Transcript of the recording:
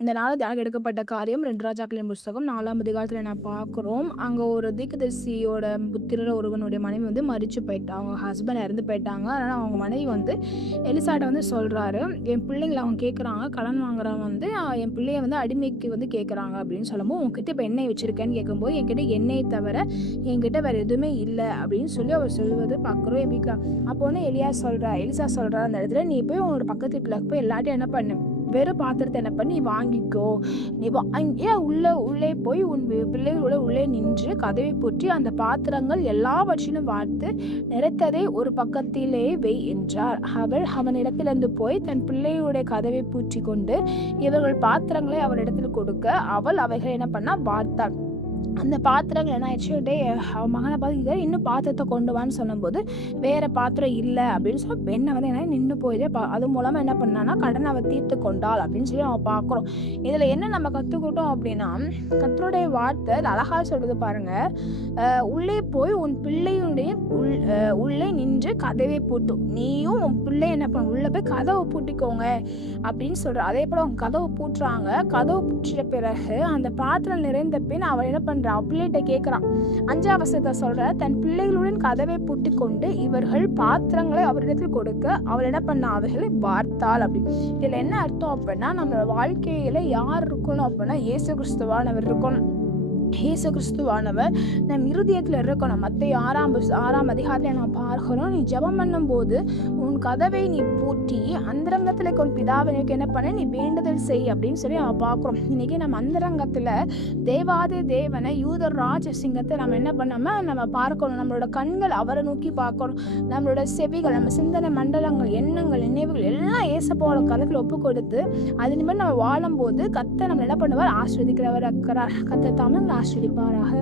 இந்த நாள் தியானம் எடுக்கப்பட்ட காரியம் 2 ராஜாக்களின் புஸ்தகம் 4ஆம் அதிகாரத்துல நான் பார்க்குறோம். அங்க ஒரு தீர்க்கதரிசியோட புத்திரர் ஒருவனுடைய மனைவி வந்து மரிச்சு போயிட்டா. அவங்க ஹஸ்பண்ட் இறந்து போயிட்டாங்க. அதனால அவங்க மனைவி வந்து எலிசாட்ட வந்து சொல்றாரு, என் பிள்ளைங்கள அவங்க கேட்குறாங்க, கடன் வாங்குறவங்க வந்து என் பிள்ளைய வந்து அடிமைக்கு வந்து கேட்குறாங்க அப்படின்னு சொல்லும்போது, உங்ககிட்ட இப்போ எண்ணெய் வச்சிருக்கேன்னு கேட்கும்போது, என்கிட்ட எண்ணெயை தவிர என்கிட்ட வேற எதுவுமே இல்லை அப்படின்னு சொல்லி அவர் சொல்லுவது பார்க்குறோம் என் வீட்டில். அப்போ ஒன்று எலிசா சொல்றா அந்த இடத்துல, நீ போய் உன்னோட பக்கத்து வீட்டில் போய் எல்லாட்டையும் என்ன பண்ணு, வெறும் பாத்திரத்தை என்ன பண்ணி வாங்கிக்கோ, நீ வாங்கியே உள்ளே போய் உன் பிள்ளைகளோட உள்ளே நின்று கதவை பூட்டி அந்த பாத்திரங்கள் எல்லாவற்றிலும் வார்த்து நிறைத்ததை ஒரு பக்கத்திலே வை என்றார். அவள் அவனிடத்திலிருந்து போய் தன் பிள்ளையுடைய கதவை பூட்டி கொண்டு இவர்கள் பாத்திரங்களை அவனிடத்தில் கொடுக்க அவள் அவைகளை என்ன பண்ணா வார்த்தாள். அந்த பாத்திரங்கள் என்ன ஆயிடுச்சு, அவன் மகனை பார்த்து இன்னும் பாத்திரத்தை கொண்டு வான்னு சொன்னபோது வேற பாத்திரம் இல்லை அப்படின்னு சொல்லி பெண்ணை வந்து என்ன நின்று போயிதே. அது மூலமா என்ன பண்ணான்னா கடனை அவள் தீர்த்து கொண்டாள் அப்படின்னு சொல்லி அவன் பார்க்குறோம். இதுல என்ன நம்ம கற்றுக்கிட்டோம் அப்படின்னா, கர்த்தருடைய வார்த்தை அழகா சொல்றது பாருங்க, உள்ளே போய் உன் பிள்ளையுடைய உள்ளே நின்று கதவை பூட்டு, நீயும் உன் பிள்ளை என்ன பண்ண உள்ள போய் கதவை பூட்டிக்கோங்க அப்படின்னு சொல்ற. அதே போல அவங்க கதவை பூட்டுறாங்க. கதவை பூட்டிய பிறகு அந்த பாத்திரம் நிறைந்த பின் அவள் என்ன பண்றா, பிள்ளைகிட்ட கேட்கிறான். 5ஆம் வசனத்தை சொல்ற, தன் பிள்ளைகளுடன் கதவை பூட்டி கொண்டு இவர்கள் பாத்திரங்களை அவரிடத்தில் கொடுக்க அவள் என்ன பண்ண அவைகளை வார்த்தாள். அப்படி இதுல என்ன அர்த்தம் அப்படின்னா, நம்ம வாழ்க்கையில யார் இருக்கணும் அப்படின்னா இயேசு கிறிஸ்துவானவர் இருக்கணும். இயேசு கிறிஸ்துவானவர் நம் இருதயத்தில் இருக்கணும். மத்தேயு 6ஆம் அதிகாரத்தில் நாம் பார்க்கிறோம், நீ ஜெபம் பண்ணும் போது உன் கதவை நீ பூட்டி அந்தரங்கத்தில் கொள் பிதாவை என்ன பண்ண நீ வேண்டுதல் செய் அப்படின்னு சொல்லி நம்ம பார்க்குறோம். இன்னைக்கு நம்ம அந்தரங்கத்தில் தேவாதி தேவனை யூதர் ராஜசிங்கத்தை நம்ம என்ன பண்ணாம நம்ம பார்க்கணும். நம்மளோட கண்கள் அவரை நோக்கி பார்க்கணும். நம்மளோட செவிகள், நம்ம சிந்தனை மண்டலங்கள், எண்ணங்கள், நினைவுகள் எல்லாம் ஏசப்பாவோட கருத்தில் ஒப்பு கொடுத்து அது நிமிடம் நம்ம வாழும்போது கர்த்தர் நம்ம என்ன பண்ணுவார், ஆஸ்வதிக்கிறவர் இருக்கிறார். கர்த்தர் தாமே ஆஸ்வதிப்பாராக.